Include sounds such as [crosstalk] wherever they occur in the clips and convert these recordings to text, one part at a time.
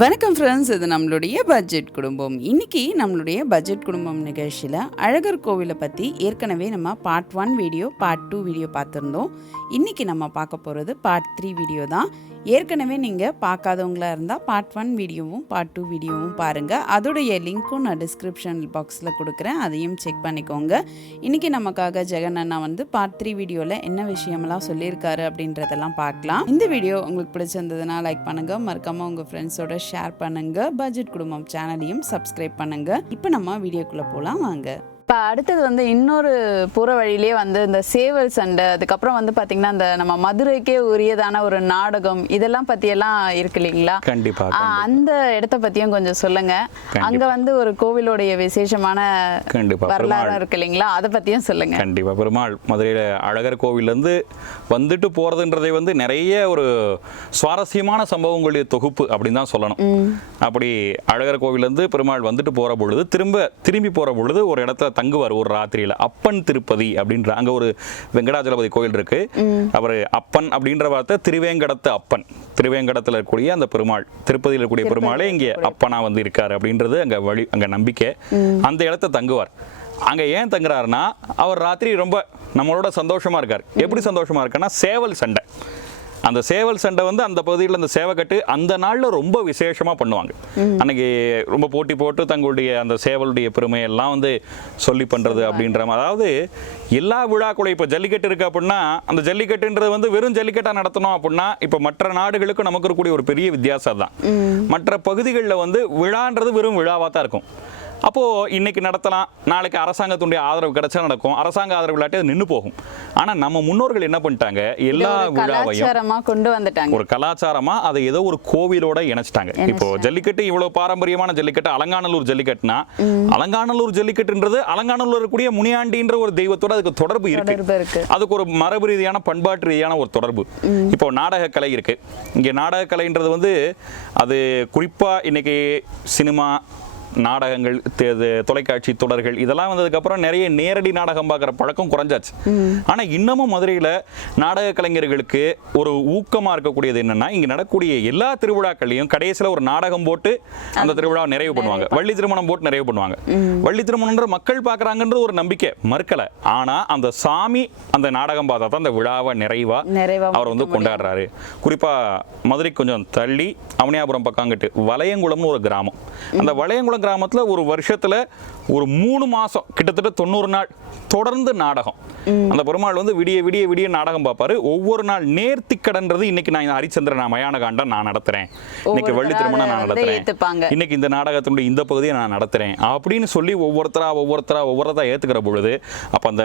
வணக்கம் ஃப்ரெண்ட்ஸ் இது நம்மளுடைய பட்ஜெட் குடும்பம். இன்னைக்கு நம்மளுடைய பட்ஜெட் குடும்பம் நிகழ்ச்சியில் அழகர் கோவிலை பற்றி ஏற்கனவே நம்ம part one video part two video பார்த்துருந்தோம். இன்னைக்கு நம்ம பார்க்க போகிறது பார்ட் த்ரீ வீடியோ தான். ஏற்கனவே நீங்கள் பார்க்காதவங்களா இருந்தால் பார்ட் ஒன் வீடியோவும் பார்ட் டூ வீடியோவும் பாருங்கள் அதோடைய லிங்க்கும் நான் டிஸ்கிரிப்ஷன் பாக்ஸில் கொடுக்குறேன். அதையும் செக் பண்ணிக்கோங்க. இன்றைக்கி நமக்காக ஜெகன் அண்ணா வந்து பார்ட் த்ரீ வீடியோவில் என்ன விஷயமெல்லாம் சொல்லியிருக்காரு அப்படின்றதெல்லாம் பார்க்கலாம். இந்த வீடியோ உங்களுக்கு பிடிச்சிருந்ததுன்னா லைக் பண்ணுங்க. மறக்காமல் உங்கள் ஃப்ரெண்ட்ஸோட ஷேர் பண்ணுங்கள் பட்ஜெட் குடும்பம் சேனலையும் சப்ஸ்கிரைப் பண்ணுங்கள் இப்போ நம்ம வீடியோக்குள்ளே போகலாம் வாங்க. இப்போ அடுத்தது வந்து இன்னொரு புற வழியிலே வந்து இந்த சேவல் சண்டை அதுக்கப்புறம் வந்து பார்த்தீங்கன்னா இந்த நம்ம மதுரைக்கே உரியதான ஒரு நாடகம் இதெல்லாம் பற்றியெல்லாம் இருக்கு இல்லைங்களா? கண்டிப்பா ஆ, அந்த இடத்த பற்றியும் கொஞ்சம் சொல்லுங்க. அங்க வந்து ஒரு கோவிலுடைய விசேஷமான வரலாறு இருக்கு இல்லைங்களா? அதை பற்றியும் சொல்லுங்க. கண்டிப்பா பெருமாள். மதுரையில அழகர் கோவில்லேருந்து வந்துட்டு போறதுன்றதை வந்து நிறைய ஒரு சுவாரஸ்யமான சம்பவங்களுடைய தொகுப்பு அப்படின்னு தான் சொல்லணும். அப்படி அழகர் கோவிலேருந்து பெருமாள் வந்துட்டு போற பொழுது திரும்ப திரும்பி போற பொழுது ஒரு இடத்துல தங்குவார் ஒரு ராத்திரியில. அப்பன் திருப்பதி அப்படின்ற அங்க ஒரு வெங்கடாஜலபதி கோயில் இருக்கு. அவர் அப்பன் அப்படின்ற வார்த்தை திருவேங்கடத்து அப்பன். திருவேங்கடத்துல இருக்கக்கூடிய அந்த பெருமாள் திருப்பதியில் இருக்கக்கூடிய பெருமாளே இங்கே அப்பனா வந்து இருக்காரு அப்படின்றது அங்க வழி அங்க நம்பிக்கை. அந்த இடத்த தங்குவார். அங்க ஏன் தங்குறாருன்னா அவர் ராத்திரி ரொம்ப நம்மளோட சந்தோஷமா இருக்கார். எப்படி சந்தோஷமா இருக்காருன்னா சேவல் சண்டை. அந்த சேவல் சண்டை வந்து அந்த பகுதியில் அந்த சேவக்கட்டு அந்த நாள்ல ரொம்ப விசேஷமா பண்ணுவாங்க. அன்னைக்கு ரொம்ப போட்டி போட்டு தங்களுடைய அந்த சேவலுடைய பெருமையெல்லாம் வந்து சொல்லி பண்றது அப்படின்ற மாதிரி அதாவது எல்லா விழாக்களும் இப்போ ஜல்லிக்கட்டு இருக்கு அப்படின்னா அந்த ஜல்லிக்கட்டுன்றது வந்து வெறும் ஜல்லிக்கட்டா நடத்தணும் அப்படின்னா இப்போ மற்ற நாடுகளுக்கும் நமக்கு இருக்கக்கூடிய ஒரு பெரிய வித்தியாசம் தான் மற்ற பகுதிகளில் வந்து விழான்றது வெறும் விழாவாக தான் இருக்கும். அப்போ இன்னைக்கு நடத்தலாம் நாளைக்கு அரசாங்கத்துடைய ஆதரவு கிடைச்சா நடக்கும் அரசாங்க ஆதரவு இல்லாட்டி அது நின்று போகும். ஆனா நம்ம முன்னோர்கள் என்ன பண்ணிட்டாங்க? எல்லா விழாவையும் கொண்டு வந்துட்டாங்க. ஒரு கலாச்சாரமா அதை ஏதோ ஒரு கோவிலோட இணைச்சிட்டாங்க. இப்போ ஜல்லிக்கட்டு இவ்வளவு பாரம்பரியமான ஜல்லிக்கட்டு அலங்காநல்லூர் ஜல்லிக்கட்டுனா அலங்காநல்லூர் ஜல்லிக்கட்டுன்றது அலங்காநல்லூர் இருக்கக்கூடிய முனியாண்டின்ற ஒரு தெய்வத்தோட அதுக்கு தொடர்பு இருக்கு. அதுக்கு ஒரு மரபு ரீதியான பண்பாட்டு ரீதியான ஒரு தொடர்பு. இப்போ நாடக கலை இருக்கு. இங்க நாடக கலைன்றது வந்து அது குறிப்பா இன்னைக்கு சினிமா நாடகங்கள் தொலைக்காட்சி தொடர்கள் இதெல்லாம் வந்ததுக்கு அப்புறம் நிறைய நேரடி நாடகம் பார்க்குற பழக்கம் குறைஞ்சாச்சு. ஆனா இன்னமும் மதுரையில நாடக கலைஞர்களுக்கு ஒரு ஊக்கமா இருக்கக்கூடியது என்னன்னா இங்க நடக்கக்கூடிய எல்லா திருவிழாக்கள்லையும் கடைசியில ஒரு நாடகம் போட்டு அந்த திருவிழாவை நிறைவு பண்ணுவாங்க. வள்ளி திருமணம் போட்டு நிறைவு பண்ணுவாங்க. வள்ளி திருமணம்ன்ற மக்கள் பார்க்கறாங்கன்ற ஒரு நம்பிக்கை மறுக்கல. ஆனா அந்த சாமி அந்த நாடகம் பார்த்தா தான் அந்த விழாவை நிறைவா நிறைவா அவர் வந்து கொண்டாடுறாரு. குறிப்பா மதுரை கொஞ்சம் தள்ளி அவனியாபுரம் பக்காங்கிட்டு வளையங்குளம்னு ஒரு கிராமம். அந்த வளையங்குளம் கிராமத்துல ஒரு வருஷத்துல ஒரு மூணு மாசம் கிட்டத்தட்ட தொண்ணூறு நாள் தொடர்ந்து நாடகம். அந்த பெருமாள் வந்து விடிய விடிய விடிய நாடகம் பார்ப்பாரு. ஒவ்வொரு நாள் நேர்த்திக்கடன்றது இன்னைக்கு நான் இந்த ஹரிச்சந்திரன் நான் மயான காண்டம் நான் நடத்துறேன். இன்னைக்கு வள்ளி திருமணம் நான் நடத்துறேன். இன்னைக்கு இந்த நாடகத்தினுடைய இந்த பகுதியை நான் நடத்துறேன். அப்படின்னு சொல்லி ஒவ்வொருத்தரா ஒவ்வொருத்தரா ஒவ்வொருத்தரா ஏத்துக்கிற பொழுது அப்ப அந்த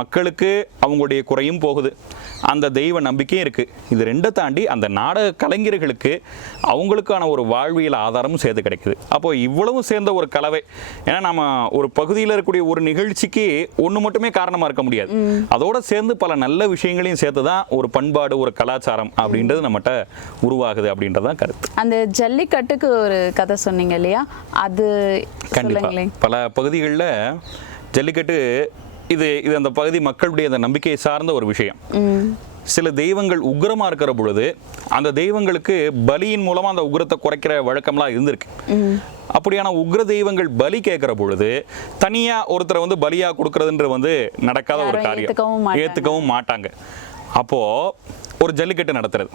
மக்களுக்கு அவங்களுடைய குறையும் போகுது. அந்த தெய்வ நம்பிக்கையும் இருக்கு. இது ரெண்டை தாண்டி அந்த நாடக கலைஞர்களுக்கு அவங்களுக்கான ஒரு வாழ்வியல் ஆதாரமும் சேர்த்து கிடைக்குது. அப்போ இவ்வளவும் சேர்ந்த ஒரு கலவை. ஏன்னா நம்ம ஒரு பகுதியில் இருக்கக்கூடிய ஒரு நிகழ்ச்சிக்கு ஒன்று மட்டுமே காரணமா இருக்க முடியாது. அதோட சேர்ந்து பல நல்ல விஷயங்களையும் சேர்த்து தான் ஒரு பண்பாடு ஒரு கலாச்சாரம் அப்படின்றது நம்மகிட்ட உருவாகுது அப்படின்றதான் கருத்து. அந்த ஜல்லிக்கட்டுக்கு ஒரு கதை சொன்னீங்க இல்லையா? அது கண்டிப்பா. சொல்லுங்களேன். பல பகுதிகளில் ஜல்லிக்கட்டு இது இது அந்த பகுதி மக்களுடைய அந்த நம்பிக்கையை சார்ந்த ஒரு விஷயம். சில தெய்வங்கள் உக்கிரமா இருக்கிற பொழுது அந்த தெய்வங்களுக்கு பலியின் மூலமா அந்த உக்கிரத்தை குறைக்கிற வழக்கம்லாம் இருந்திருக்கு. அப்படியான உக்ர தெய்வங்கள் பலி கேட்கிற பொழுது தனியா ஒருத்தரை வந்து பலியா கொடுக்கறதுன்ற வந்து நடக்காத ஒரு காரியம். ஏத்துக்கவும் மாட்டாங்க. அப்போ ஒரு ஜல்லிக்கட்டு நடத்துறது.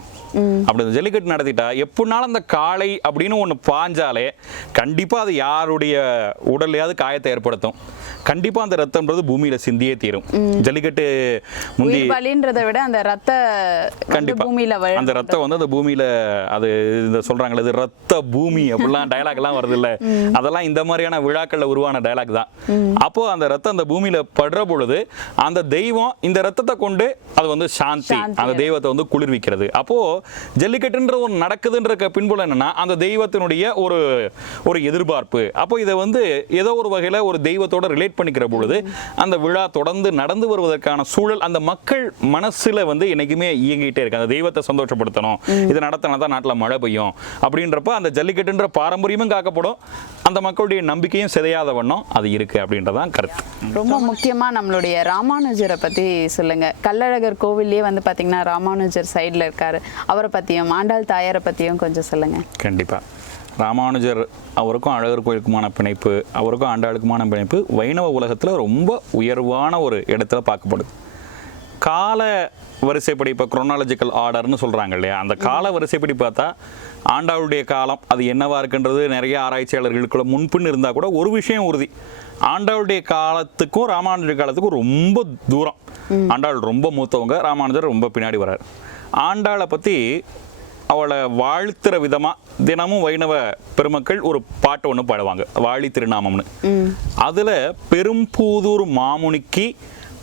அப்படி அந்த ஜல்லிக்கட்டு நடத்திட்டா எப்படினாலும் அந்த காளை அப்படின்னு ஒன்று பாஞ்சாலே கண்டிப்பா அது யாருடைய உடல்லையாவது காயத்தை ஏற்படுத்தும். கண்டிப்பா அந்த ரத்தம்ன்றது பூமியில சிந்தியே தீரும். ஜல்லிக்கட்டு முந்தி பலின்றதை விட அந்த ரத்த கண்டிப்பா. பூமியில அந்த ரத்தம் வந்து அந்த பூமியில அது இந்த சொல்றாங்களே இது ரத்த பூமி அப்படிலாம் டயலாக் எல்லாம் வருது இல்ல. அதெல்லாம் இந்த மாதிரியான விழாக்கள்ல உருவான டயலாக் தான். அப்போ அந்த ரத்தம் அந்த பூமியில படுற பொழுது அந்த தெய்வம் இந்த ரத்தத்தை கொண்டு அது வந்து சாந்தி அந்த தெய்வத்தை வந்து குளிர்விக்கிறது. அப்போ ஜல்லிக்கட்டுன்ற ஒரு நடக்குதுன்ற பின்புலம் என்னன்னா அந்த தெய்வத்தினுடைய ஒரு ஒரு எதிர்பார்ப்பு. அப்போ இதை வந்து ஏதோ ஒரு வகையில ஒரு தெய்வத்தோட ரிலேட் பண்ணிக்கிற பொழுது அந்த விழா தொடர்ந்து நடந்து வருவதற்கான சூழல் அந்த மக்கள் மனசுல வந்து என்னைக்குமே இயங்கிட்டே இருக்கு. அந்த தெய்வத்தை சந்தோஷப்படுத்தணும். இது நடத்தினா தான் நாட்டுல மழை பெய்யும். அப்படின்றப்ப அந்த ஜல்லிக்கட்டுன்ற பாரம்பரியமும் காக்கப்படும். அந்த மக்களுடைய நம்பிக்கையும் சிதையாத வண்ணம் அது இருக்கு அப்படின்றதான் கருத்து. ரொம்ப முக்கியமா நம்மளுடைய ராமானுஜரை பத்தி சொல்லுங்க. கள்ளழகர் கோவில்லயே வந்து பாத்தீங்கன்னா ராமானுஜர் சைடுல இருக்காரு. அவரை பத்தியும் ஆண்டாள் தாயாரை பத்தியும் கொஞ்சம் சொல்லுங்க. கண்டிப்பா. ராமானுஜர் அவருக்கும் அழகர் கோயிலுக்குமான பிணைப்பு அவருக்கும் ஆண்டாளுக்குமான பிணைப்பு வைணவ உலகத்தில் ரொம்ப உயர்வான ஒரு இடத்துல பார்க்கப்படுது. கால வரிசைப்படி இப்போ குரோனாலஜிக்கல் ஆர்டர்னு சொல்கிறாங்க இல்லையா? அந்த கால வரிசைப்படி பார்த்தா ஆண்டாளுடைய காலம் அது என்னவா இருக்குன்றது நிறைய ஆராய்ச்சியாளர்களுக்குள்ள முன்பின் இருந்தால் கூட ஒரு விஷயம் உறுதி. ஆண்டாளுடைய காலத்துக்கும் ராமானுஜர் காலத்துக்கும் ரொம்ப தூரம். ஆண்டாள் ரொம்ப மூத்தவங்க ராமானுஜர் ரொம்ப பின்னாடி வரார் ஆண்டாளை பற்றி அவளை வாழ்த்துற விதமாக தினமும் வைணவ பெருமக்கள் ஒரு பாட்டு ஒன்று பாடுவாங்க வாழி திருநாமம்னு. அதில் பெரும்பூதூர் மாமுனிக்கு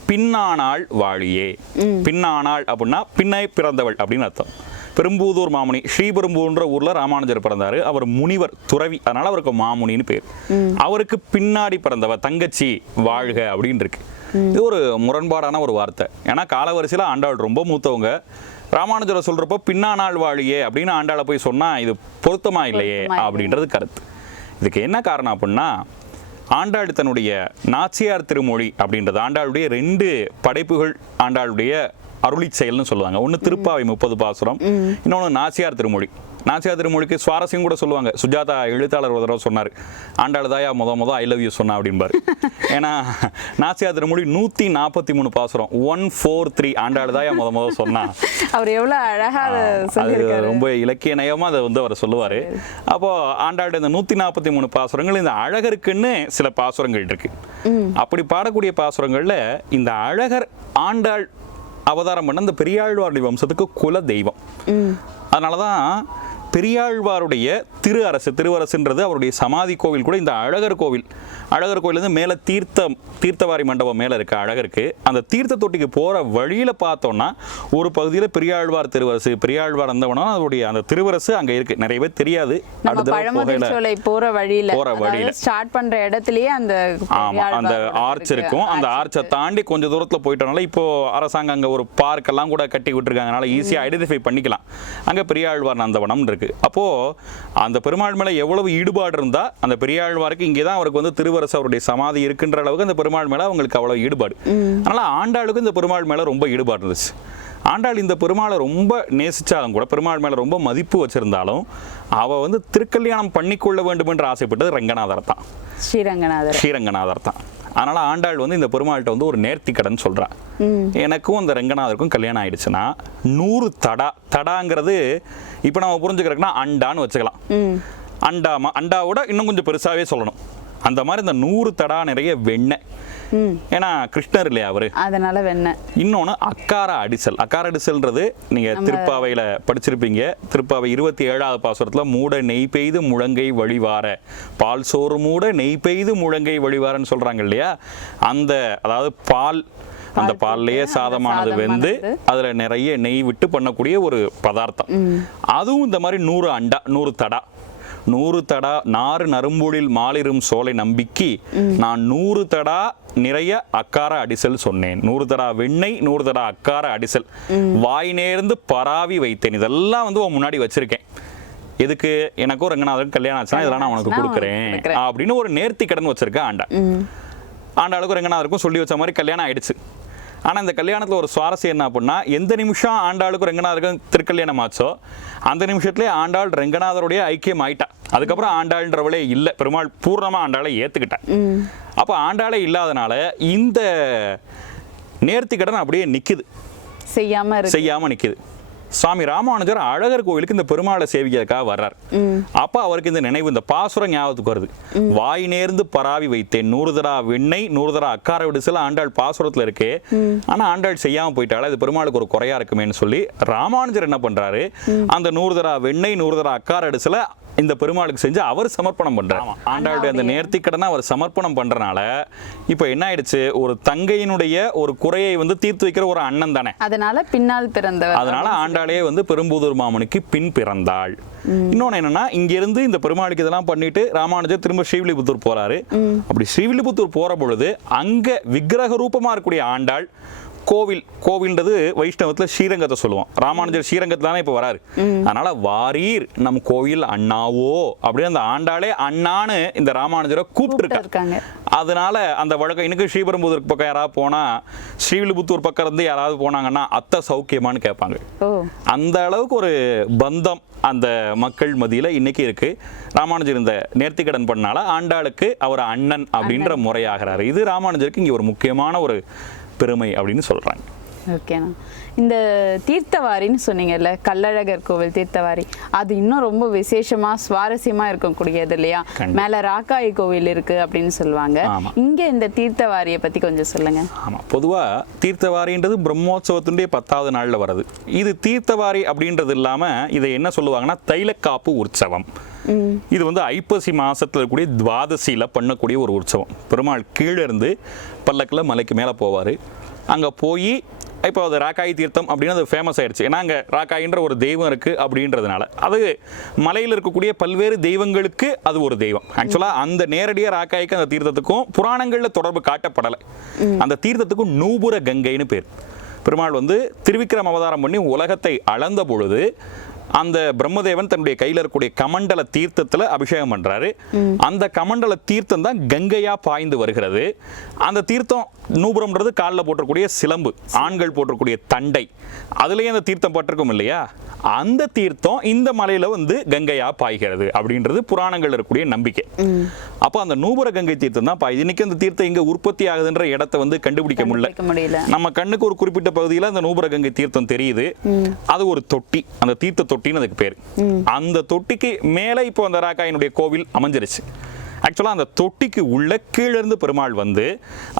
பின்னானாள் வாழியே. பின்னானாள் அப்படின்னா பின்னை பிறந்தவள் அப்படின்னு அர்த்தம். பெரும்பூதூர் மாமுனி ஸ்ரீபெரும்பூன்ற ஊர்ல ராமானுஜர் பிறந்தாரு. அவர் முனிவர் துறவி. அதனால அவருக்கு மாமுனின்னு பேர். அவருக்கு பின்னாடி பிறந்தவ தங்கச்சி வாழ்க அப்படின்னு இருக்கு இது ஒரு முரண்பாடான ஒரு வார்த்தை. ஏன்னா காலவரிசையில் ஆண்டாள் ரொம்ப மூத்தவங்க. ராமானுஜரை சொல்றப்போ பின்னானாள் வாழியே அப்படின்னு ஆண்டாளை போய் சொன்னா இது பொருத்தமா இல்லையே. அப்படின்றது கருத்து. இதுக்கு என்ன காரணம் அப்படின்னா ஆண்டாள் தன்னுடைய நாச்சியார் திருமொழி அப்படின்றது ஆண்டாளுடைய ரெண்டு படைப்புகள் ஆண்டாளுடைய அருளி செயல்னு சொல்லுவாங்க. ஒன்று திருப்பாவை முப்பது பாசுரம் இன்னொன்று நாச்சியார் திருமொழி. நாச்சியார் திருமொழிக்கு சுவாரஸ்யம் கூட சொல்லுவாங்க. சுஜாதா எழுத்தாளர் ஒரு தடவை சொன்னார். ஆண்டாள் தாயா முத முத ஐ லவ் யூ சொன்னா அப்படிம்பாரு. [laughs] ஏன்னா நாச்சியார் திருமொழி நூற்றி நாற்பத்தி மூணு பாசுரம். ஒன் ஃபோர் த்ரீ ஆண்டாள் தாயா முத முத சொன்னா. அவர் எவ்வளவு அழகா அதை அது சொல்லியிருக்காரு. ரொம்ப இலக்கிய நயமா அதை வந்து அவர் சொல்லுவாரு. அப்போ ஆண்டாளுடைய இந்த நூத்தி நாற்பத்தி மூணு பாசுரங்கள் இந்த அழகருக்குன்னு சில பாசுரங்கள் இருக்கு. அப்படி பாடக்கூடிய பாசுரங்கள்ல இந்த அழகர் ஆண்டாள் அவதாரம் பண்ண இந்த பெரியாழ்வாருடைய வம்சத்துக்கு குல தெய்வம். அதனாலதான் பெரியாழ்வாருடைய திரு அரசு திருவரசுன்றது அவருடைய சமாதி கோவில் கூட இந்த அழகர் கோவில். அழகர் கோவில் வந்து மேலே தீர்த்தம் தீர்த்தவாரி மண்டபம் மேலே இருக்கு அழகருக்கு. அந்த தீர்த்த தொட்டிக்கு போகிற வழியில் பார்த்தோம்னா ஒரு பகுதியில் பெரியாழ்வார் திருவரசு பெரியாழ்வார் அந்தவனம் அதோடைய அந்த திருவரசு அங்கே இருக்கு. நிறைய பேர் தெரியாது. போற வழியில போற வழியில. ஸ்டார்ட் பண்ற இடத்துலயே அந்த ஆமா அந்த ஆர்ச் இருக்கு. இருக்கும். அந்த ஆர்ச்சை தாண்டி கொஞ்சம் தூரத்துல போயிட்டனால இப்போ அரசாங்கம் அங்க ஒரு பார்க் எல்லாம் கூட கட்டி விட்டுருக்காங்கனால ஈஸியா ஐடென்டிஃபை பண்ணிக்கலாம். அங்க பெரியாழ்வார் நந்தவனம் இருக்கு. அப்போ அந்த பெருமாள் மேல எவ்வளவு ஈடுபாடு இருந்தா அந்த பெரியாழ்வாருக்கு இங்கே தான் அவருக்கு வந்து திருவரசு அவருடைய சமாதி இருக்குன்ற அளவுக்கு அந்த பெருமாள் மேல அவங்களுக்கு அவ்வளவு ஈடுபாடு. அதனால ஆண்டாளுக்கு இந்த பெருமாள் மேல ரொம்ப ஈடுபாடு இருந்துச்சு. ஆண்டாள் இந்த பெருமாளை ரொம்ப நேசிச்சாலும் கூட பெருமாள் மேல ரொம்ப மதிப்பு வச்சிருந்தாலும் அவ வந்து திருக்கல்யாணம் பண்ணிக்கொள்ள வேண்டும் என்று ஆசைப்பட்டது ரங்கநாதர் தான். ஸ்ரீரங்கநாதர். ஸ்ரீரங்கநாதர் தான். அதனால ஆண்டாள் வந்து இந்த பெருமாள்கிட்ட வந்து ஒரு நேர்த்தி கடன் சொல்றா. எனக்கும் அந்த ரங்கநாதருக்கும் கல்யாணம் ஆயிடுச்சுன்னா நூறு தடா தடாங்கிறது இப்போ நம்ம புரிஞ்சுக்கிறதுக்குன்னா அண்டான்னு வச்சுக்கலாம். அண்டாமா அண்டாவோட இன்னும் கொஞ்சம் பெருசாவே சொல்லணும். அந்த மாதிரி இந்த நூறு தடா நிறைய வெண்ணெய் ஏன்னா கிருஷ்ணர் இல்லையா அவரு? அதனால வெண்ண இன்னொன்று அக்கார அடிசல். அக்கார அடிசல்ன்றது நீங்கள் திருப்பாவையில் படிச்சிருப்பீங்க. திருப்பாவை இருபத்தி ஏழாவது பாசுரத்தில் மூட நெய் பெய்து முழங்கை வழிவார. பால் சோறு மூட நெய் பெய்து முழங்கை வழிவாரன்னு சொல்கிறாங்க இல்லையா? அந்த அதாவது பால் அந்த பால் பால்லையே சாதமானது வெந்து அதில் நிறைய நெய் விட்டு பண்ணக்கூடிய ஒரு பதார்த்தம். அதுவும் இந்த மாதிரி நூறு அண்டா நூறு தடா. நூறு தடா நாறு நறும்பொழில் மாலிரும் சோலை நம்பிக்கை நான் நூறு தடா நிறைய அக்கார அடிசல் சொன்னேன். நூறு தடா வெண்ணெய் நூறு தடா அக்கார அடிசல். வாய் நேர்ந்து பராவி வைத்தேன். இதெல்லாம் வந்து உன் முன்னாடி வச்சிருக்கேன். எதுக்கு? எனக்கும் ரங்கநாதனுக்கும் கல்யாணம் ஆச்சுன்னா இதெல்லாம் நான் உனக்கு கொடுக்குறேன். அப்படின்னு ஒரு நேர்த்தி கடன் வச்சிருக்கேன் ஆண்டா ஆண்டாளுக்கும் ரங்கநாதருக்கும் சொல்லி வச்ச மாதிரி கல்யாணம் ஆயிடுச்சு. ஆனால் இந்த கல்யாணத்தில் ஒரு சுவாரஸ்யம் என்ன அப்படின்னா எந்த நிமிஷம் ஆண்டாளுக்கும் ரங்கநாதருக்கும் திருக்கல்யாணம் ஆச்சோ அந்த நிமிஷத்துலேயே ஆண்டாள் ரங்கநாதருடைய ஐக்கியம் ஆயிட்டா. அதுக்கப்புறம் ஆண்டாள்ன்றவளே இல்லை. பெருமாள் பூர்ணமாக ஆண்டாளை ஏற்றுக்கிட்டா அப்போ ஆண்டாளே இல்லாதனால இந்த நேர்த்தி கடன் அப்படியே நிற்குது செய்யாம இருக்கு. செய்யாமல் நிற்குது சுவாமி ராமானுஜர் அழகர் கோவிலுக்கு இந்த பெருமாளை சேவிக்கிறதுக்காக வர்றார். அப்ப அவருக்கு இந்த நினைவு இந்த பாசுரம் ஞாபகத்துக்கு வருது. வாய் நேர்ந்து பராவி வைத்தேன். நூறு தடா வெண்ணெய் நூறு தடா அக்கார விடுசல ஆண்டாள் பாசுரத்துல இருக்கே. ஆனா ஆண்டாள் செய்யாம போயிட்டால இது பெருமாளுக்கு ஒரு குறையா இருக்குமேன்னு சொல்லி ராமானுஜர் என்ன பண்றாரு? அந்த நூறு தடா வெண்ணெய் நூறு தடா அக்கார விடுசல இந்த பெருமாளுக்கு செஞ்சு அவர் சமர்ப்பணம் பண்றாரு. ஆண்டாளுடைய அந்த நேர்த்திக்கடனை அவர் சமர்ப்பணம் பண்றனால இப்போ என்ன ஆயிடுச்சு? ஒரு தங்கையினுடைய ஒரு குறையை வந்து தீர்த்து வைக்கிற ஒரு அண்ணன் தானே. அதனால பின்னால் பிறந்தவர். அதனால ஆண்டாளே வந்து பெரும்புதூர் மாமுனிக்கு பின் பிறந்தாள். இன்னொன்னு என்னன்னா இங்க இருந்து இந்த பெருமாளுக்கு இதெல்லாம் பண்ணிட்டு ராமானுஜர் திரும்ப ஸ்ரீவில்லிபுத்தூர் போறாரு. அப்படி ஸ்ரீவில்லிபுத்தூர் போற பொழுது அங்க விக்கிரக ரூபமா இருக்கக்கூடிய ஆண்டாள் கோவில் கோவில்ன்றது வைஷ்ணவத்துல ஸ்ரீரங்கத்தை சொல்லுவோம் ராமானுஜர் ஸ்ரீரங்கத்துல தானே இப்போ வராரு. அதனால வாரீர் நம் கோவில் அண்ணாவோ அப்படின்னு அந்த ஆண்டாளே அண்ணான்னு இந்த ராமானுஜரை கூப்பிட்டு இருக்காங்க அதனால அந்த வழக்கம் எனக்கு ஸ்ரீபெரும்புதூர் பக்கம் யாராவது போனால் ஸ்ரீவில்லிபுத்தூர் பக்கம் இருந்து யாராவது போனாங்கன்னா அத்தை சௌக்கியமான்னு கேட்பாங்க. அந்த அளவுக்கு ஒரு பந்தம் அந்த மக்கள் மத்தியில் இன்னைக்கு இருக்கு. ராமானுஜர் இந்த நேர்த்திக்கடன் பண்ணால ஆண்டாளுக்கு அவர் அண்ணன் அப்படின்ற முறையாகிறாரு. இது ராமானுஜருக்கு இங்கே ஒரு முக்கியமான ஒரு பெருமை அப்படின்னு சொல்றாங்க. ஓகேண்ணா இந்த தீர்த்தவாரின்னு சொன்னீங்கல்ல கள்ளழகர் கோவில் தீர்த்தவாரி அது இன்னும் ரொம்ப விசேஷமா சுவாரஸ்யமா இருக்கக்கூடியது இல்லையா. மேல ராக்காயி கோவில் இருக்கு அப்படின்னு சொல்லுவாங்க. இங்க இந்த தீர்த்தவாரியை பத்தி கொஞ்சம் சொல்லுங்க. ஆமாம் பொதுவாக தீர்த்தவாரின்றது பிரம்மோற்சவத்துடைய பத்தாவது நாளில் வருது இது தீர்த்தவாரி அப்படின்றது இல்லாமல் இதை என்ன சொல்லுவாங்கன்னா தைலக்காப்பு உற்சவம். இது வந்து ஐப்பசி மாதத்தில் இருக்கக்கூடிய துவாதசியில் பண்ணக்கூடிய ஒரு உற்சவம். பெருமாள் கீழே இருந்து பல்லக்கில் மலைக்கு மேலே போவார். அங்கே போய் இப்போ அது ராக்காய் தீர்த்தம் அப்படின்னு அது ஃபேமஸ் ஆயிடுச்சு. ஏன்னா அங்கே ராக்காயின்ற ஒரு தெய்வம் இருக்குது அப்படின்றதுனால. அது மலையில் இருக்கக்கூடிய பல்வேறு தெய்வங்களுக்கு அது ஒரு தெய்வம். ஆக்சுவலாக அந்த நேரடியாக ராக்காய்க்கு அந்த தீர்த்தத்துக்கும் புராணங்களில் தொடர்பு காட்டப்படலை. அந்த தீர்த்தத்துக்கும் நூபுர கங்கைன்னு பேர். பெருமாள் வந்து திருவிக்ரம் அவதாரம் பண்ணி உலகத்தை அளந்த பொழுது அந்த பிரம்மதேவன் தன்னுடைய கையில் இருக்கக்கூடிய கமண்டல தீர்த்தத்தில் அபிஷேகம் பண்றாரு. அந்த கமண்டல தீர்த்தம் தான் கங்கையா பாய்ந்து வருகிறது. அந்த தீர்த்தம் நூபுரம்ன்றது காலில் போட்டிருக்கக்கூடிய சிலம்பு ஆண்கள் போட்டிருக்கக்கூடிய தண்டை. அதுலேயே அந்த தீர்த்தம் பட்டிருக்கும் இல்லையா? அந்த தீர்த்தம் இந்த மலையில வந்து கங்கையா பாய்கிறது அப்படின்றது புராணங்கள் இருக்கக்கூடிய நம்பிக்கை. அப்போ அந்த நூபுர கங்கை தீர்த்தம் தான் பாயுது. இன்னைக்கு அந்த தீர்த்தம் இங்க உற்பத்தி ஆகுதுன்ற இடத்தை வந்து கண்டுபிடிக்க முடியல. நம்ம கண்ணுக்கு ஒரு குறிப்பிட்ட பகுதியில் அந்த நூபுரகங்கை தீர்த்தம் தெரியுது. அது ஒரு தொட்டி. அந்த தீர்த்த தொட்டின்னு அதுக்கு பேர். அந்த தொட்டிக்கு மேலே இப்போ அந்த ராக்காயினுடைய கோவில் அமைஞ்சிருச்சு. ஆக்சுவலாக அந்த தொட்டிக்கு உள்ள கீழே இருந்து பெருமாள் வந்து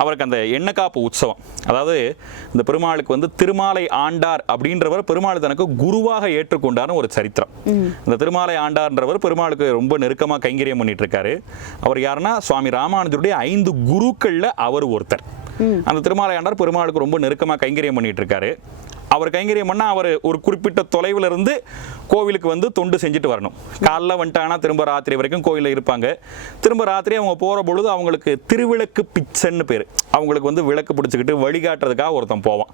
அவருக்கு அந்த எண்ணெய்காப்பு உற்சவம். அதாவது இந்த பெருமாளுக்கு வந்து திருமாலை ஆண்டார் அப்படின்றவர் பெருமாள் தனக்கு குருவாக ஏற்றுக்கொண்டார்னு ஒரு சரித்திரம். இந்த திருமாலை ஆண்டார்ன்றவர் பெருமாளுக்கு ரொம்ப நெருக்கமாக கைங்கரியம் பண்ணிட்டு இருக்காரு. அவர் யாருன்னா சுவாமி ராமானுஜருடைய ஐந்து குருக்கள்ல அவர் ஒருத்தர். அந்த திருமாலை ஆண்டார் பெருமாளுக்கு ரொம்ப நெருக்கமாக கைங்கரியம் பண்ணிட்டு இருக்காரு அவர் கைங்கரியம் பண்ணால் அவர் ஒரு குறிப்பிட்ட தொலைவில் இருந்து கோவிலுக்கு வந்து தொண்டு செஞ்சுட்டு வரணும். காலைல வந்துட்டாங்கன்னா திரும்ப ராத்திரி வரைக்கும் கோயிலில் இருப்பாங்க. திரும்ப ராத்திரி அவங்க போகிற பொழுது அவங்களுக்கு திருவிளக்கு பிச்சைன்னு பேர். அவங்களுக்கு வந்து விளக்கு பிடிச்சிக்கிட்டு வழிகாட்டுறதுக்காக ஒருத்தன் போவான்.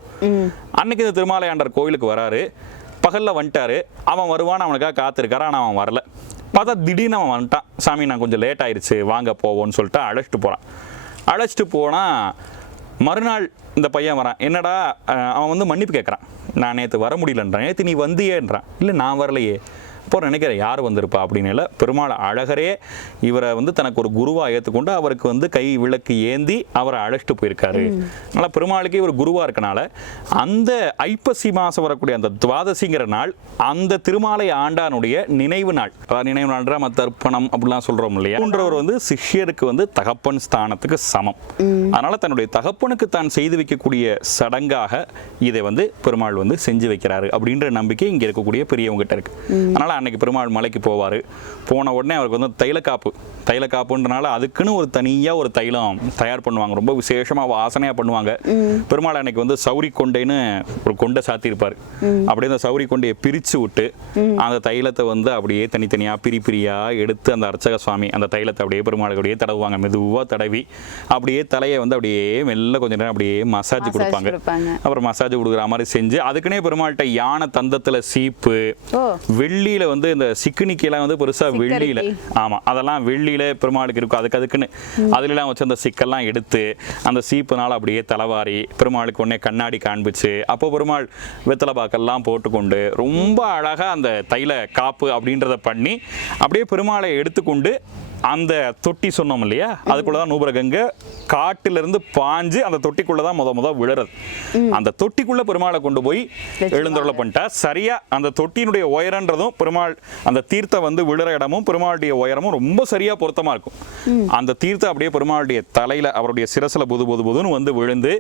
அன்னைக்கு இந்த திருமாலை ஆண்டார் கோயிலுக்கு வராரு. பகலில் வந்துட்டாரு. அவன் வருவான் அவனுக்காக காத்திருக்காரு. ஆனால் அவன் வரல. பார்த்தா திடீர்னு அவன் வந்துட்டான். சாமி நான் கொஞ்சம் லேட் ஆயிருச்சு. வாங்க போவோன்னு சொல்லிட்டு அழைச்சிட்டு போகிறான் அழைச்சிட்டு போனால் மறுநாள் இந்த பையன் வரான். என்னடா அவன் வந்து மன்னிப்பு கேட்குறான். நான் நேற்று வர முடியலன்றான். நேற்று நீ வந்தியேன்றான். இல்லை நான் வரலையே. அப்போ நினைக்கிறேன் யார் வந்திருப்பா அப்படின்னு இல்ல, பெருமாள் அழகரே இவரை வந்து தனக்கு ஒரு குருவா ஏற்றுக்கொண்டு அவருக்கு வந்து கை விளக்கு ஏந்தி அவரை அழைச்சிட்டு போயிருக்காரு. அதனால பெருமாளுக்கு இவர் குருவா இருக்கனால அந்த ஐப்பசி மாதம் வரக்கூடிய அந்த துவாதசிங்கிற நாள் அந்த திருமாலை ஆண்டானுடைய நினைவு நாள். அதாவது நினைவு நாள்ன்ற மற்ற தர்ப்பணம் அப்படிலாம் சொல்றோம் இல்லையா? போன்றவர் வந்து சிஷ்யருக்கு வந்து தகப்பன் ஸ்தானத்துக்கு சமம். அதனால தன்னுடைய தகப்பனுக்கு தான் செய்து வைக்கக்கூடிய சடங்காக இதை வந்து பெருமாள் வந்து செஞ்சு வைக்கிறாரு அப்படின்ற நம்பிக்கை இங்க இருக்கக்கூடிய பெரியவங்ககிட்ட இருக்கு. அதனால அன்னைக்கு பெருமாள் மலைக்கு போவாரு. போன உடனே அவருக்கு வந்து தைலக்காப்பு. தைலக்காப்புன்றனால அதுக்குன்னு ஒரு தனியா ஒரு தைலம் தயார் பண்ணுவாங்க. ரொம்ப விசேஷமா வாசனையா பண்ணுவாங்க. பெருமாள் அன்னைக்கு வந்து சௌரி கொண்டைன்னு ஒரு கொண்டை சாத்தியிருப்பாரு. அப்படியே அந்த சௌரி கொண்டையை பிரிச்சு விட்டு அந்த தைலத்தை வந்து அப்படியே தனித்தனியா பிரி பிரியா எடுத்து அந்த அர்ச்சக சுவாமி அந்த தைலத்தை அப்படியே பெருமாளுக்கு அப்படியே தடவுவாங்க. மெதுவா தடவி அப்படியே தலையை வந்து அப்படியே மெல்ல கொஞ்ச நேரம் அப்படியே மசாஜ் கொடுப்பாங்க. அப்புறம் மசாஜ் கொடுக்குற மாதிரி செஞ்சு அதுக்குன்னே பெருமாள்கிட்ட யானை தந்தத்துல சீப்பு. வெள்ளியில வந்து இந்த சிக்குனிக்கெல்லாம் வந்து பெருசா வெள்ளியில சிக்கரிக்கி. ஆமா அதெல்லாம் வெள்ளியில பெருமாளுக்கு இருக்கும் அதுக்கு அதுக்குன்னு அதுலலாம் வச்சு அந்த சிக்கெல்லாம் எடுத்து அந்த சீப்புனால அப்படியே தலைவாரி பெருமாளுக்கு உடனே கண்ணாடி காண்பிச்சு அப்போ பெருமாள் வெத்தலை பாக்கெல்லாம் போட்டுக்கொண்டு ரொம்ப அழகா அந்த தைல காப்பு அப்படின்றத பண்ணி அப்படியே பெருமாளை எடுத்துக்கொண்டு அந்த தொட்டி சொன்னோம் இல்லையா? அதுக்குள்ள தான் நூபரகங்க காட்டிலிருந்து பாஞ்சு அந்த தொட்டிக்குள்ள தான் முத முத விழுறது. அந்த தொட்டிக்குள்ள பெருமாளை கொண்டு போய் எழுந்தருளை பண்ணிட்டா சரியா அந்த தொட்டியினுடைய உயரன்றதும் பெருமாள் அந்த தீர்த்தம் வந்து விழுற இடமும் பெருமாளுடைய உயரமும் ரொம்ப சரியா பொருத்தமா இருக்கும். அந்த தீர்த்தம் அப்படியே பெருமாளுடைய தலையில அவருடைய சிரசுல புது புது புதுன்னு வந்து விழுந்து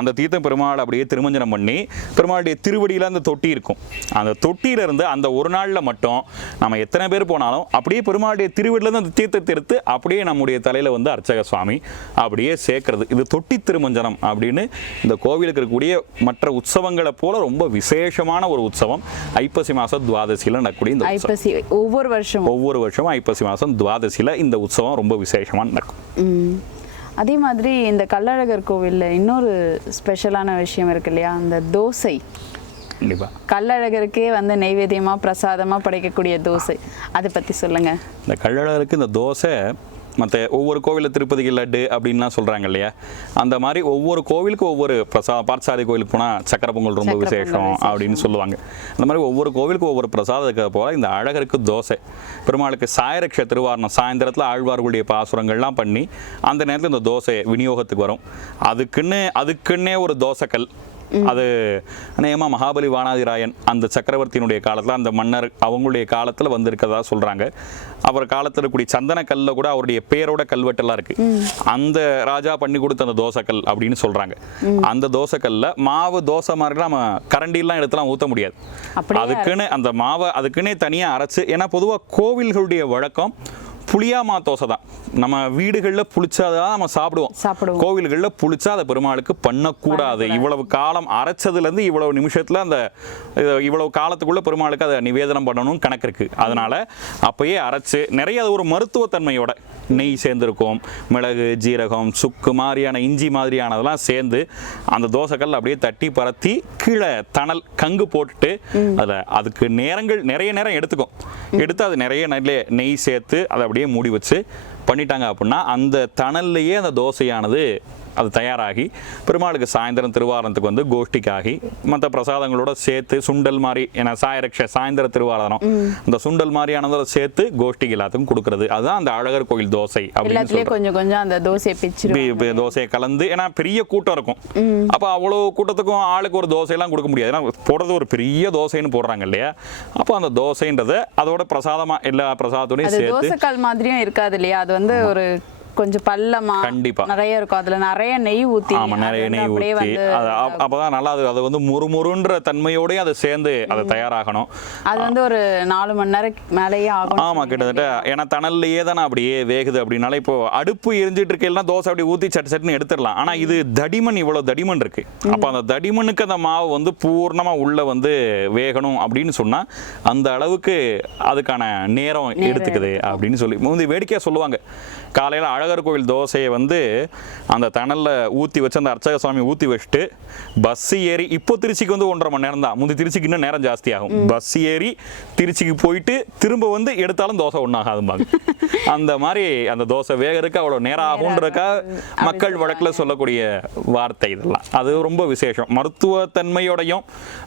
அந்த தீர்த்தம் பெருமாள் அப்படியே திருமஞ்சனம் பண்ணி பெருமாளுடைய திருவடியில அந்த தொட்டி இருக்கும். அந்த தொட்டியில இருந்து அந்த ஒரு நாள்ல மட்டும் நம்ம எத்தனை பேர் போனாலும் அப்படியே பெருமாளுடைய திருவடியில இருந்து அந்த தீர்த்தத்தை எடுத்து அப்படியே நம்முடைய தலையில வந்து அர்ச்சக சுவாமி அப்படியே சேர்க்கிறது. இது தொட்டி திருமஞ்சனம் அப்படின்னு இந்த கோவிலுக்கு இருக்கக்கூடிய மற்ற உற்சவங்களை போல ரொம்ப விசேஷமான ஒரு உற்சவம். ஐப்பசி மாசம் துவாதசியில நடக்கக்கூடிய இந்த ஐப்பசி ஒவ்வொரு வருஷமும். ஒவ்வொரு வருஷமும் ஐப்பசி மாசம் துவாதசியில இந்த உற்சவம் ரொம்ப விசேஷமா நடக்கும். அதே மாதிரி இந்த கள்ளழகர் கோவில்ல இன்னொரு ஸ்பெஷலான விஷயம் இருக்கு இல்லையா? அந்த தோசை. கண்டிப்பா. கள்ளழகருக்கே வந்து நைவேத்தியமா பிரசாதமா படைக்கக்கூடிய தோசை. அதை பத்தி சொல்லுங்க. இந்த கள்ளழகருக்கு இந்த தோசை மற்ற ஒவ்வொரு கோவிலில் திருப்பதிக்கு லட்டு அப்படின்லாம் சொல்கிறாங்க இல்லையா? அந்த மாதிரி ஒவ்வொரு கோவிலுக்கும் ஒவ்வொரு பிரசாத பார்த்தசாரி கோவிலுக்கு போனால் சக்கரை பொங்கல் ரொம்ப விசேஷம் விசேஷம். அப்படின்னு சொல்லுவாங்க. அந்த மாதிரி ஒவ்வொரு கோவிலுக்கும் ஒவ்வொரு பிரசாதம் இருக்கிற போல இந்த அழகருக்கு தோசை. பெருமாளுக்கு சாயரக்ஷ திருவாரணம் சாயந்தரத்தில் ஆழ்வார்களுடைய பாசுரங்கள்லாம் பண்ணி அந்த நேரத்தில் இந்த தோசை விநியோகத்துக்கு வரும். அதுக்குன்னு அதுக்குன்னே ஒரு தோசைக்கல். அது அநேகமா மகாபலி வானாதிராயன் அந்த சக்கரவர்த்தியினுடைய காலத்தில் அந்த மன்னர் அவங்களுடைய காலத்தில் வந்திருக்கிறதா சொல்றாங்க. அவர் காலத்தில் இருக்கக்கூடிய சந்தன கல்ல கூட அவருடைய பேரோட கல்வெட்டெல்லாம் இருக்கு. அந்த ராஜா பண்ணி கொடுத்த அந்த தோசைக்கல் அப்படின்னு சொல்றாங்க. அந்த தோசைக்கல்ல மாவு தோசை மாதிரி நம்ம கரண்டிலாம் எடுத்துலாம் ஊற்ற முடியாது. அதுக்குன்னு அந்த மாவை அதுக்குன்னே தனியாக அரைச்சு ஏன்னா பொதுவாக கோவில்களுடைய வழக்கம் புளியாமா தோசை தான். நம்ம வீடுகளில் புளிச்சாதான் நம்ம சாப்பிடுவோம். சாப்பிடுவோம். கோவில்களில் புளிச்சா அதை பெருமாளுக்கு பண்ணக்கூடாது. இவ்வளவு காலம் அரைச்சதுலேருந்து இவ்வளவு நிமிஷத்தில் அந்த இவ்வளவு காலத்துக்குள்ள பெருமாளுக்கு அதை நிவேதனம் பண்ணணும்னு கணக்கு இருக்கு. அதனால அப்பயே அரைச்சு நிறைய அது ஒரு மருத்துவத்தன்மையோட நெய் சேர்ந்திருக்கும். மிளகு ஜீரகம் சுக்கு மாதிரியான இஞ்சி மாதிரியானதெல்லாம் சேர்ந்து அந்த தோசைக்கல் அப்படியே தட்டி பரத்தி கீழே தணல் கங்கு போட்டுட்டு அதில் அதுக்கு நேரங்கள் நிறைய நேரம் எடுத்துக்கும். எடுத்து அது நிறைய நல்ல நெய் சேர்த்து அதை அப்படியே மூடி வச்சு பண்ணிட்டாங்க அப்படின்னா அந்த தணல்லையே அந்த தோசையானது அது தயாராகி பெருமாளுக்கு சாயந்தரம் திருவாரணத்துக்கு வந்து கோஷ்டிக்காகி மற்ற பிரசாதங்களோட சேர்த்து சுண்டல் மாதிரி ஏன்னா சாயரக்ஷ சாயந்தர திருவாரணம். அந்த சுண்டல் மாதிரியானதோட சேர்த்து கோஷ்டிக்கு எல்லாத்துக்கும் கொடுக்கறது. அதுதான் அந்த அழகர் கோயில் தோசை அப்படின்னு கொஞ்சம் கொஞ்சம் அந்த தோசையை பிச்சிரும் பி- பி- தோசையை கலந்து ஏன்னா பெரிய கூட்டம் இருக்கும். அப்போ அவ்வளோ கூட்டத்துக்கும் ஆளுக்கு ஒரு தோசையெல்லாம் கொடுக்க முடியாது. ஏன்னா போடுறது ஒரு பெரிய தோசைன்னு போடுறாங்க இல்லையா? அப்போ அந்த தோசைன்றது அதோட பிரசாதமா எல்லா பிரசாதத்தோடையும் சேர்த்து மாதிரியும் இருக்காது இல்லையா? அது வந்து ஒரு கொஞ்சம் பள்ளமா? கண்டிப்பா. நிறைய இருக்கும். அதுல நிறைய நெய் ஊத்தி ஆமா நிறைய வந்து நெய் வந்து அப்- அப்பதான் நல்லா அது அது வந்து முறுமுறுன்ற தன்மையோடய அதை சேர்ந்து அதை தயாராகணும். அது வந்து ஒரு நாலு மணி நேரம் மேலேயே ஆகும் ஆமா கிட்டத்தட்ட. ஏன்னா தணல்லையே தானே அப்படியே வேகுது அப்படின்னால இப்போ அடுப்பு எரிஞ்சிட்டு இருக்கையில தோசை அப்படி ஊத்தி சட்டு சட்டுன்னு எடுத்துடலாம். ஆனா இது தடிமன் இவ்வளவு தடிமன் இருக்கு. அப்ப அந்த தடிமனுக்கு அந்த மாவு வந்து பூர்ணமா உள்ள வந்து வேகணும் அப்படின்னு சொன்னா அந்த அளவுக்கு அதுக்கான நேரம் எடுத்துக்குது அப்படின்னு சொல்லி. முந்தி வேடிக்கையா சொல்லுவாங்க. காலையில அழகர் கோவில் தோசையை வந்து அந்த தணல்ல ஊத்தி வச்சு அந்த அர்ச்சக சுவாமி ஊத்தி வச்சுட்டு பஸ் ஏறி இப்போ திருச்சிக்கு வந்து ஒன்றரை மணி நேரம் தான் முந்தி திருச்சிக்கு இன்னும் நேரம் ஜாஸ்தி ஆகும் பஸ் ஏறி திருச்சிக்கு போயிட்டு திரும்ப வந்து எடுத்தாலும் தோசை ஒன்றாகாதும்பாங்க [laughs] அந்த மாதிரி அந்த தோசை வேகறதுக்கு அவ்வளோ நேரம் ஆகுன்றக்கா மக்கள் வழக்கில் சொல்லக்கூடிய வார்த்தை இதெல்லாம். அது ரொம்ப விசேஷம். மருத்துவத்தன்மையோடையும்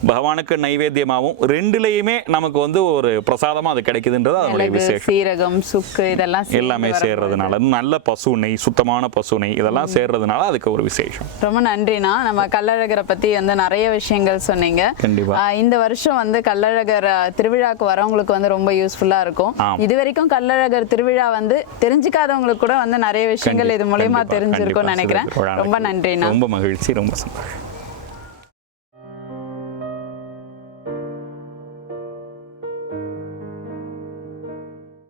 பகவானுக்கு நைவேத்தியமாகவும் ரெண்டுலேயுமே நமக்கு வந்து ஒரு பிரசாதமாக அது கிடைக்குதுன்றது அதனுடைய விசேஷம். சீரகம் சுக்கு இதெல்லாம் எல்லாமே. சேர்றதுனால. நல்ல பசு நெய் சுத்தமான பசு நெய் இதெல்லாம் சேர்றதுனால அதுக்கு ஒரு விசேஷம். ரொம்ப நன்றிண்ணா. நம்ம கள்ளழகரை பத்தி வந்து நிறைய விஷயங்கள் சொன்னீங்க. இந்த வருஷம் வந்து கள்ளழகர் திருவிழாக்கு வரவங்களுக்கு வந்து ரொம்ப யூஸ்ஃபுல்லா இருக்கும். இது வரைக்கும் கள்ளழகர் திருவிழா வந்து தெரிஞ்சுக்காதவங்களுக்கு கூட வந்து நிறைய விஷயங்கள் இது மூலயமா தெரிஞ்சிருக்கும்னு. நினைக்கிறேன். ரொம்ப நன்றிண்ணா. ரொம்ப மகிழ்ச்சி ரொம்ப சந்தோஷம்.